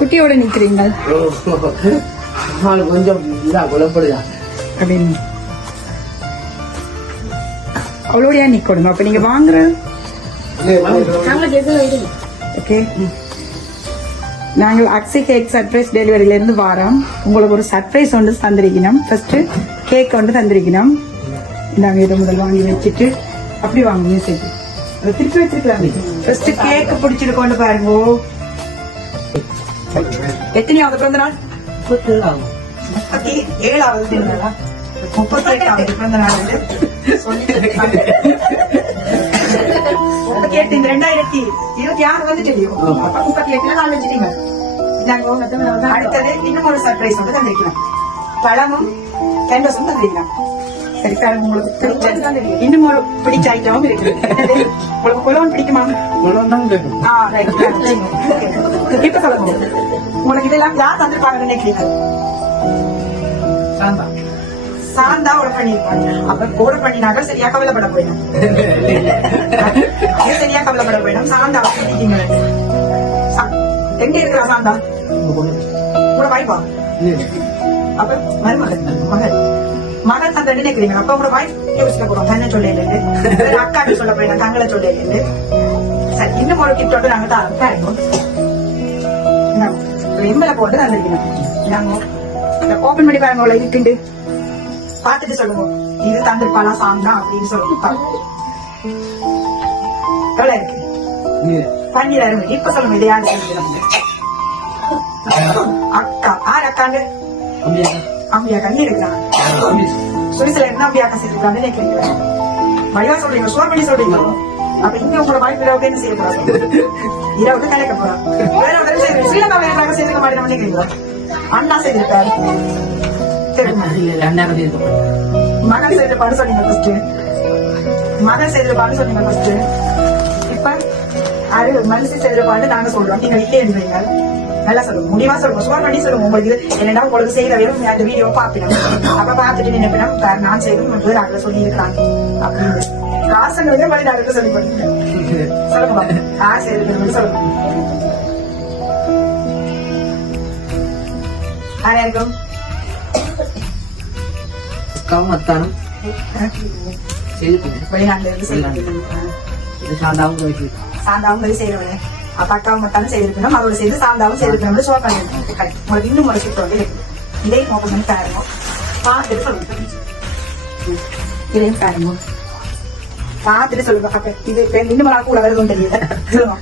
குட்டியோட நிக்கிறீங்க கொஞ்சம் குழப்படுதா அப்படின்னு அவ்வளோடையா நிக்கணுங்க. அப்ப நீங்க வாங்குறது ஓகே. நாங்கள் அக்ஸி கேக் சர்ப்ரைஸ் டெலிவரியில இருந்து வாரோம். உங்களுக்கு ஒரு சர்ப்ரைஸ் ஒன்று தந்திருக்கணும். ஃபர்ஸ்ட் கேக் ஒன்று தந்திருக்கணும். நாங்க இதை முதல் வாங்கி வச்சுட்டு அப்படி வாங்க மியூசிக் அதை திருப்பி வச்சிருக்கலாம். ஃபர்ஸ்ட் கேக் பிடிச்சிருக்கோன்னு பாருங்க. எத்தனையாவது பிறந்த நாள்? 37வது பிறந்த நாள். 38வது பிறந்த நாள் சொல்லிட்டு 38 இந்த 2026 வந்து தெரியும். 38ல நாள் வச்சுட்டீங்க. அடுத்தது இன்னும் ஒரு சர்ப்ரைஸ் வந்து தந்திருக்கலாம். பழமும் கேண்டஸும் தந்திருக்கலாம். சரி பாருங்க, உங்களுக்கு பிடிச்சது இன்னும் ஒரு பிடிச்ச ஐட்டமும் இருக்கு. உங்களுக்கு கொலோன் பிடிக்குமா? இப்ப சொல்லுங்க, உங்களுக்கு இதெல்லாம் யார் தந்திருப்பாங்கன்னு நினைக்கிறீங்க? சாந்தா ஆர்டர் பண்ணிருப்பாங்க. அப்ப ஆர்டர் பண்ணினாக்க சரியா கவலைப்பட போயிடும். சரியா கவலைப்பட போயிடும். சாந்தா பண்ணிட்டீங்க. எங்க இருக்கிறா சாந்தா? கூட வாய்ப்பா? அப்ப மருமகன் மகள் மகன் சாந்தா நினைக்கிறீங்க. அப்ப கூட வாய் யோசிக்க போறோம். என்ன சொல்ல அக்காட்டு சொல்ல போயிடும், தங்களை சொல்ல. சரி, இன்னும் ஒரு கிஃப்ட் நாங்க தான் எம்பளை போட்டு தந்திருக்கணும். நாங்க ஓபன் பண்ணி பாருங்க இருக்குண்டு பாத்துட்டு சொல்லுங்க. இது தந்திருப்பாளா சாந்தா அப்படின்னு சொல்லிட்டு எவ்வளவு இருக்கு? 12,000. இப்ப சொல்லுங்க, இது யாரு? அக்கா. ஆறு அக்காங்க? அம்பியா கண்ணி இருக்கிறாங்க. சுவிஸ்ல இருந்து அம்பியா அக்கா சேர்த்துருக்காங்க நினைக்கிறீங்க. வழிவா சொல்றீங்க, ஸ்டோர் பண்ணி சொல்றீங்க. அப்ப இங்க உங்களோட வாய்ப்பு இரவுக்கு என்ன செய்ய போறாங்க? இரவுக்கு கலைக்க போறாங்க. வேற ஒரு ஸ்ரீலங்கா வேற சேர்த்துக்க மாட்டேன் நினைக்கிறீங்களா? அண்ணா செய்திருக்காரு. மகன் செய்திருப்பான்னு சொன்னீங்க ஃபர்ஸ்ட். மகன் செய்திருப்பான்னு சொன்னீங்க ஃபர்ஸ்ட். இப்ப அது மனசு செய்திருப்பான்னு நாங்க சொல்றோம். நீங்க இல்லே இருந்தீங்க. நல்லா சொல்லுங்க, முடிவா சொல்லுங்க, சுவர் பண்ணி சொல்லுங்க. உங்களுக்கு என்னடா உங்களுக்கு செய்த வேணும் அந்த வீடியோ பாப்பினோம். அப்ப பாத்துட்டு நினைப்பினோம் நான் செய்து நாங்க சொல்லி இருக்கிறாங்க அப்படின்னு ராசங்க மாதிரி நாங்க சொல்லி பண்ணுங்க. சொல்லுங்க யார் செய்திருக்கணும் சொல்லுங்க. யாரா இருக்கும்? மத்தானம் வெளிநாட்டுல இருந்து சாந்தாவும் போய் செய்யறவனே. அப்ப அக்காவும் மத்தானும் செய்திருக்கணும். அவரோட செய்து சாந்தாவும் செய்திருக்கணும். ஷோ பண்ணிருக்கணும். உங்களுக்கு இன்னும் ஒரு ஷிஃப்ட் வந்து இருக்கு. இதே ஓபன் பண்ணி பாருங்க. பார்த்துட்டு சொல்லுங்க. இதையும் பாருங்க, பார்த்துட்டு சொல்லுங்க. அப்ப இது இன்னும் கூட வருதுன்னு தெரியல. சொல்லுங்க.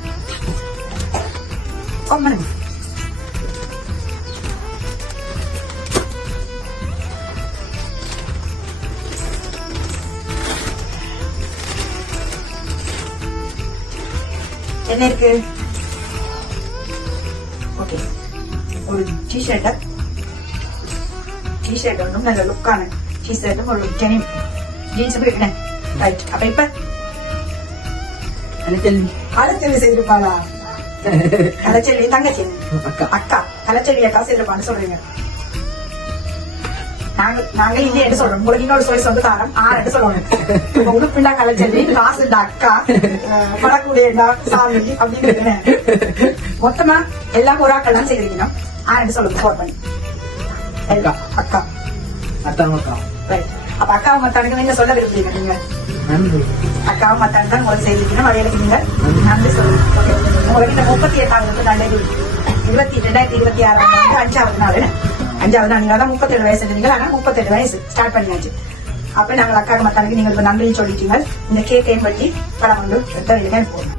பண்ணுங்க. என்ன இருக்கு? ஓகே, ஒரு டிஷர்ட் ஒன்றும் நல்ல லுக்கான டிஷர்ட்டும் ஒரு டெனிம் ஜீன்ஸும் இருக்கேன். ரைட். அப்ப இப்ப கலைச்செல்வி செய்திருப்பாளா? கலைச்செல்வி தங்கச்சி அக்கா கலைச்செல்வி அக்கா செய்திருப்பான்னு சொல்றீங்க. நாங்க இல்லையே என்று சொல்றோம். உங்களுக்கு இன்னொரு சொல்லி வந்து தாரம் 6 சொல்லுவாங்க. உடுப்பிண்டா கலைச்செல்வி, காசு அக்கா, படக்கூடிய சாமி அப்படின்னு மொத்தமா எல்லாம் ஒரு ஆக்கள் தான் செய்திருக்கணும். 6 சொல்லுங்க. ஃபோன் பண்ணி அக்கா ரைட். அப்ப அக்காவும் மத்தானுக்கு நீங்க சொல்ல விரும்புறீங்க. நீங்க அக்காவும் மத்தானு தான் உங்களுக்கு செய்திருக்கணும். அவைகளுக்கு நீங்க நன்றி சொல்லுங்க. உங்களுக்கு இந்த 38வது நல்லது 2026 5வது நாள். 5வது நாள். நீங்க தான் 37 வயசு இருந்தீங்க. ஆனா 37 வயசு ஸ்டார்ட் பண்ணியாச்சு. அப்ப நாங்கள் அக்காவுக்கு மத்தானுக்கு நீங்க நன்றின்னு சொல்லிட்டீங்க. இந்த கேக்கையும் பற்றி படம் வந்து போகும்.